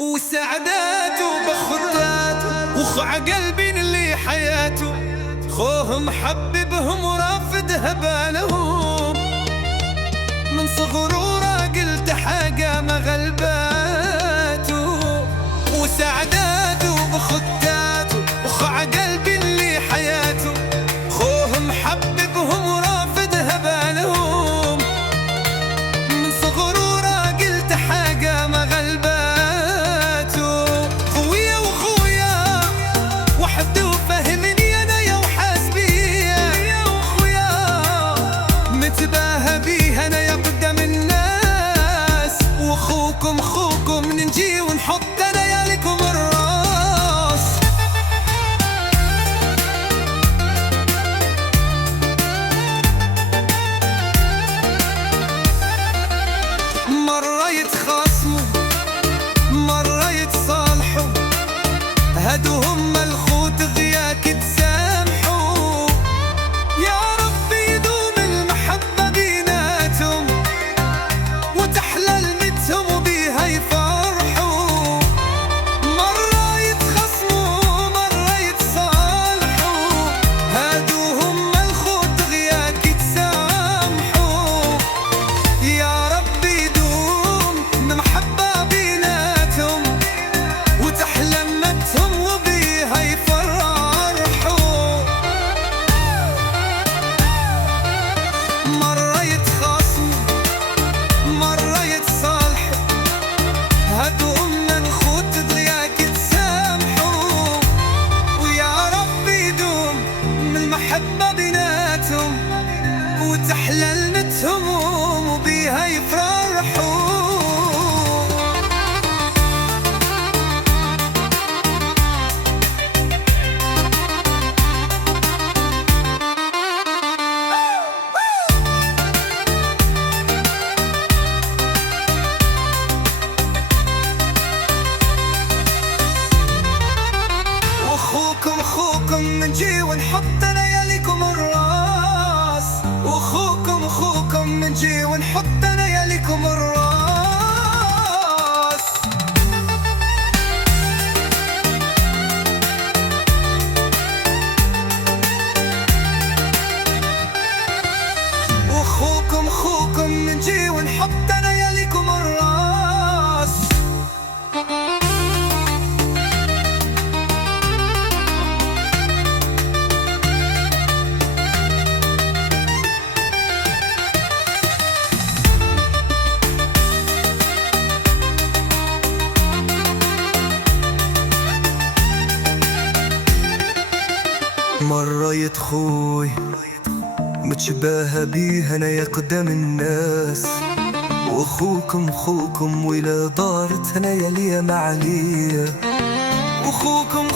وسعداته بخداته وخع قلبي اللي حياته خوهم حببهم ورافدها بالهم من صغروره قلت حاجة ما غلباته وسعداته بخداته وخع قلبي اللي حياته خوهم حببهم ورافدها بالهم من صغروره قلت حاجة ما غلباته خوكم ننجي ونحط لياليكم الراس مرة يتخاصموا مرة يتصالحوا هادو هم الخوت غياك تسامحوا يا رب يدوم المحبة بيناتهم وتحلى لمتهم يفرحوا مرة يتخصموا مرة يتصالحوا هادو هم الخوت غياك يتسامحوا يا رب يدوم محبة بيناتهم وتحلمتهم وبيها يفرحوا مرة يتخاصموا مرة يتصالحوا هادو أمنا الخوت ضياك تسامحوا ويا رب يدوم من المحبة بيناتهم وتحلى لمتهم وبيها يفرحوا خوكم نجي ونحط لياليكم الراس وخوكم نجي ونحط لياليكم الراس وخوكم نجي ونحط لياليكم الراس مرة يتخوي متشباهة بيه أنا يا قدام الناس وخوكم وإلا دارت أنا يا ليا معليا وخوكم